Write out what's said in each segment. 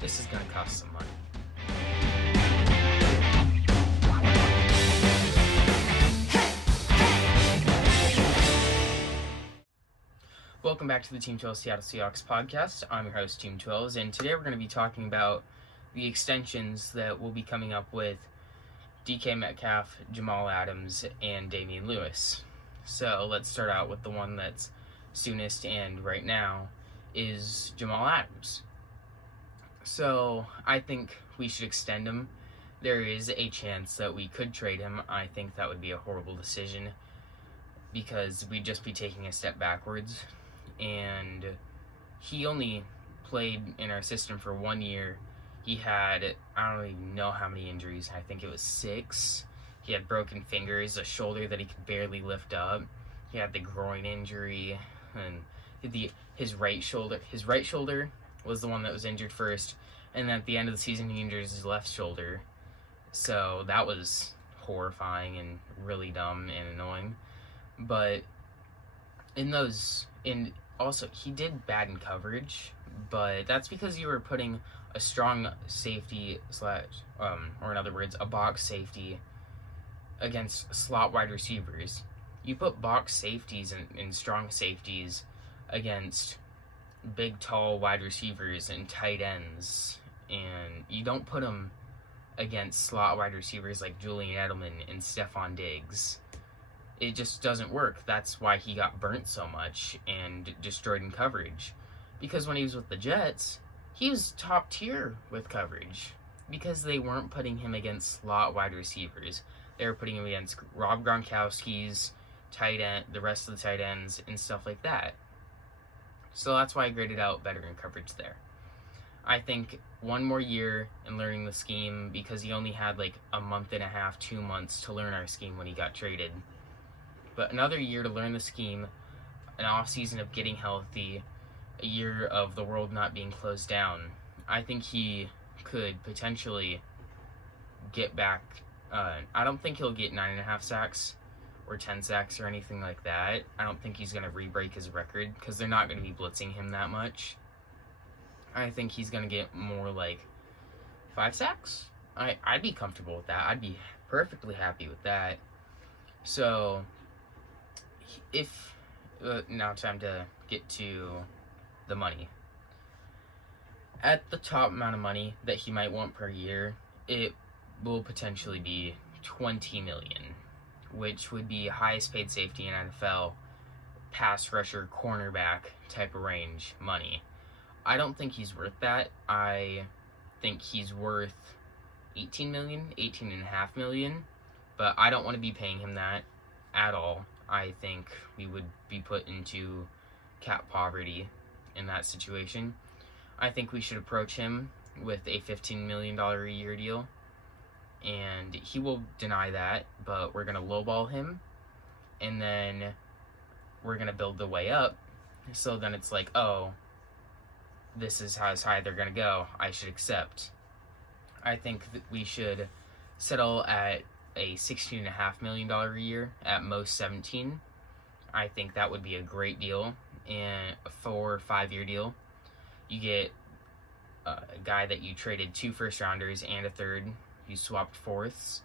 this is going to cost some money. Welcome back to the Team 12 Seattle Seahawks podcast. I'm your host, Team 12, and today we're going to be talking about the extensions that will be coming up with DK Metcalf, Jamal Adams, and Damian Lewis. So let's start out with the one that's soonest and right now is Jamal Adams. So I think we should extend him. There is a chance that we could trade him. I think that would be a horrible decision because we'd just be taking a step backwards. And he only played in our system for 1 year. He had, I don't even know how many injuries. I think it was 6. He had broken fingers, a shoulder that he could barely lift up. He had the groin injury, and his right shoulder was the one that was injured first. And then at the end of the season, he injured his left shoulder. So that was horrifying and really dumb and annoying. But also, he did bad in coverage, but that's because you were putting a strong safety or in other words, a box safety against slot wide receivers. You put box safeties and strong safeties against big, tall wide receivers and tight ends, and you don't put them against slot wide receivers like Julian Edelman and Stephon Diggs. It just doesn't work. That's why he got burnt so much and destroyed in coverage. Because when he was with the Jets, he was top tier with coverage because they weren't putting him against slot wide receivers. They were putting him against Rob Gronkowski's tight end, the rest of the tight ends, and stuff like that. So that's why I graded out better in coverage there. I think 1 more year in learning the scheme, because he only had like a month and a half, 2 months to learn our scheme when he got traded. But another year to learn the scheme, an off season of getting healthy, a year of the world not being closed down. I think he could potentially get back. I don't think he'll get 9.5 sacks or 10 sacks or anything like that. I don't think he's going to re-break his record because they're not going to be blitzing him that much. I think he's going to get more like 5 sacks. I'd be comfortable with that. I'd be perfectly happy with that. So now time to get to the money. At the top amount of money that he might want per year, it will potentially be $20 million, which would be highest paid safety in NFL, pass rusher, cornerback type of range money. I don't think he's worth that. I think he's worth $18 million, $18.5 million, but I don't want to be paying him that at all. I think we would be put into cap poverty in that situation. I think we should approach him with a $15 million a year deal, and he will deny that, but we're going to lowball him, and then we're going to build the way up, so then it's like, oh, this is how high they're going to go, I should accept. I think that we should settle at a $16.5 million a year, at most 17. I think that would be a great deal, and a 4 or 5 year deal. You get a guy that you traded 2 first rounders and a third. You swapped fourths.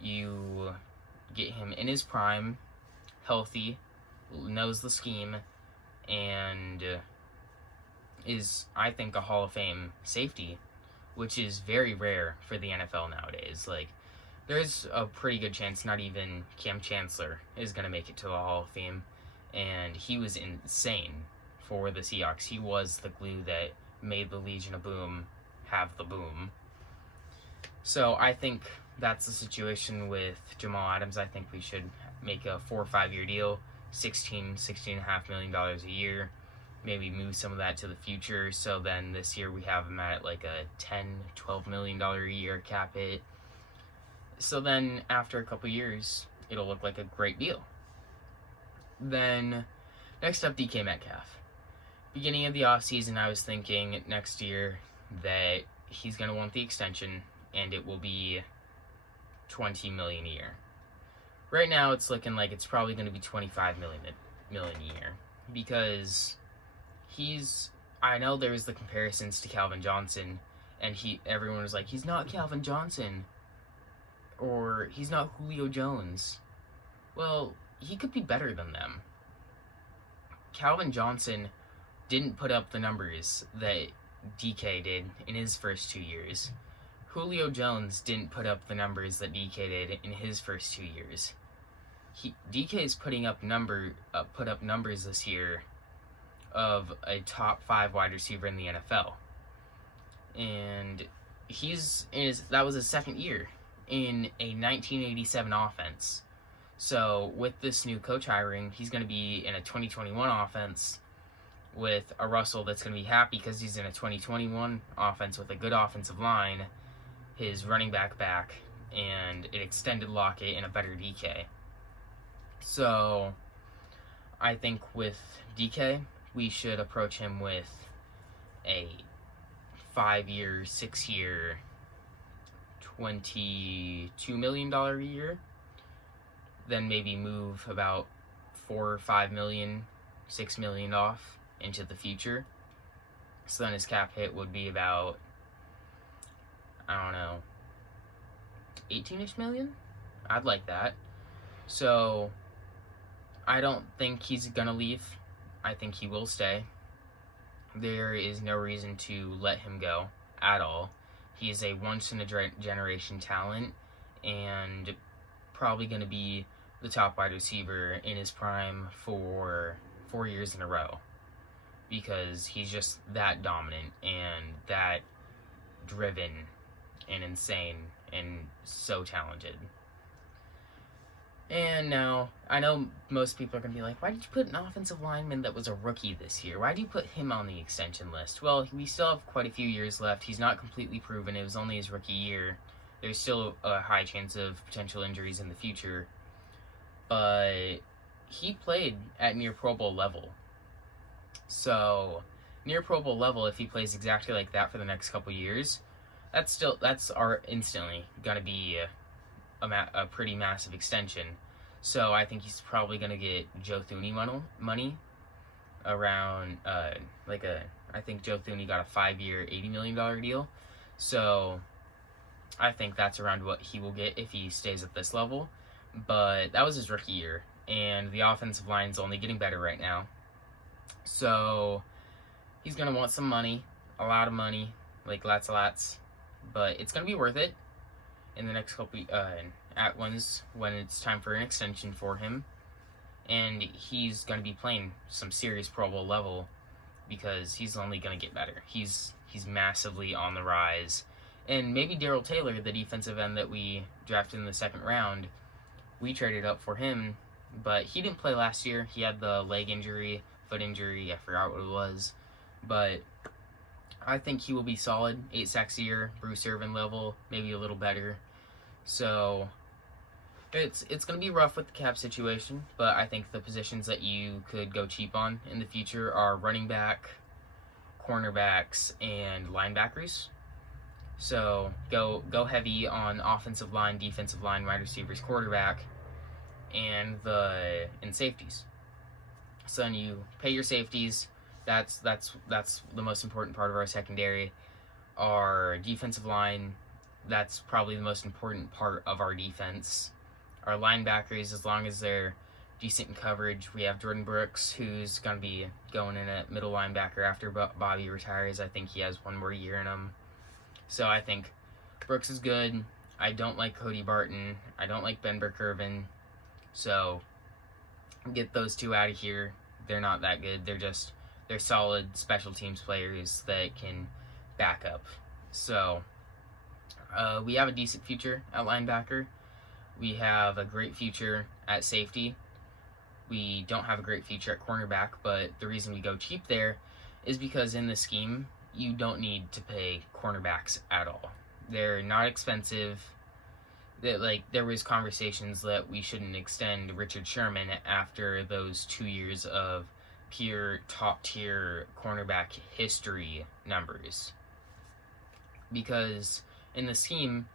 You get him in his prime, healthy, knows the scheme, and is, I think, a Hall of Fame safety, which is very rare for the NFL nowadays. Like, there's a pretty good chance not even Cam Chancellor is going to make it to the Hall of Fame, and he was insane for the Seahawks. He was the glue that made the Legion of Boom have the boom. So I think that's the situation with Jamal Adams. I think we should make a 4 or 5 year deal, $16.5 million a year. Maybe move some of that to the future, so then this year we have him at like a $10-12 million a year cap hit. So then after a couple years, it'll look like a great deal. Then next up, DK Metcalf. Beginning of the offseason, I was thinking next year that he's going to want the extension, and it will be $20 million a year. Right now, it's looking like it's probably going to be $25 million a year, because I know there was the comparisons to Calvin Johnson, and everyone was like, he's not Calvin Johnson, or he's not Julio Jones. Well, he could be better than them. Calvin Johnson didn't put up the numbers that DK did in his first 2 years. Julio Jones didn't put up the numbers that DK did in his first 2 years. DK's put up numbers this year of a top 5 wide receiver in the NFL, and that was his second year in a 1987 offense. So with this new coach hiring, he's going to be in a 2021 offense with a Russell that's going to be happy because he's in a 2021 offense with a good offensive line, his running back, and an extended Lockett and a better DK. So I think with DK, we should approach him with a 5-year, 6-year, $22 million a year. Then maybe move about $4 or $5 million, $6 million off into the future. So then his cap hit would be about, I don't know, 18-ish million? I'd like that. So I don't think he's gonna leave. I think he will stay. There is no reason to let him go at all. He is a once-in-a-generation talent, and probably going to be the top wide receiver in his prime for 4 years in a row, because he's just that dominant and that driven and insane and so talented. And now, I know most people are going to be like, why did you put an offensive lineman that was a rookie this year? Why do you put him on the extension list? Well, we still have quite a few years left. He's not completely proven. It was only his rookie year. There's still a high chance of potential injuries in the future. But he played at near Pro Bowl level. So, near Pro Bowl level, if he plays exactly like that for the next couple years, that's instantly going to be a pretty massive extension. So I think he's probably going to get Joe Thuney money around, I think Joe Thuney got a 5-year, $80 million deal. So I think that's around what he will get if he stays at this level. But that was his rookie year, and the offensive line's only getting better right now. So he's going to want some money, a lot of money, like lots. But it's going to be worth it in the next couple when it's time for an extension for him, and he's going to be playing some serious Pro Bowl level because he's only going to get better. He's massively on the rise, and maybe Darrell Taylor, the defensive end that we drafted in the second round, we traded up for him, but he didn't play last year. He had the foot injury, I forgot what it was, but I think he will be solid, 8 sacks a year, Bruce Irvin level, maybe a little better. So it's going to be rough with the cap situation, but I think the positions that you could go cheap on in the future are running back, cornerbacks, and linebackers. So go heavy on offensive line, defensive line, wide receivers, quarterback, and safeties. So then you pay your safeties. That's the most important part of our secondary. Our defensive line, that's probably the most important part of our defense. Our linebackers, as long as they're decent in coverage, we have Jordan Brooks, who's going to be going in at middle linebacker after Bobby retires. I think he has 1 more year in him. So I think Brooks is good. I don't like Cody Barton. I don't like Ben Burke-Irvin. So get those two out of here. They're not that good. They're solid special teams players that can back up. So we have a decent future at linebacker. We have a great future at safety. We don't have a great future at cornerback, but the reason we go cheap there is because in the scheme, you don't need to pay cornerbacks at all. They're not expensive. There was conversations that we shouldn't extend Richard Sherman after those 2 years of pure top-tier cornerback history numbers. Because in the scheme,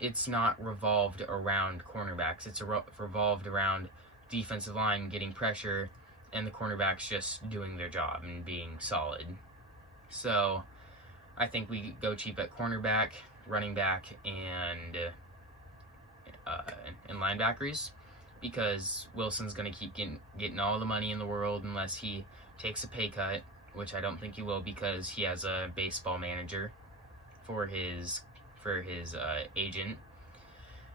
it's not revolved around cornerbacks. It's revolved around defensive line getting pressure and the cornerbacks just doing their job and being solid. So I think we go cheap at cornerback, running back, and linebackers, because Wilson's going to keep getting all the money in the world unless he takes a pay cut, which I don't think he will, because he has a baseball manager for his agent.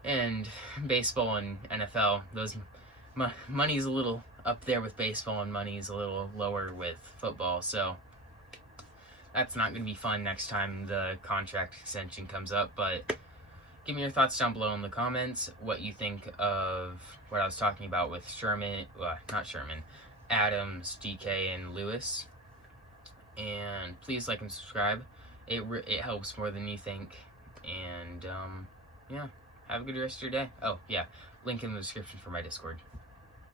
And baseball and NFL, those money's a little up there with baseball, and money's a little lower with football. So that's not going to be fun next time the contract extension comes up. But give me your thoughts down below in the comments, what you think of what I was talking about with Adams, DK, and Lewis. And please like and subscribe. It helps more than you think. And yeah, have a good rest of your day. Oh yeah, link in the description for my Discord.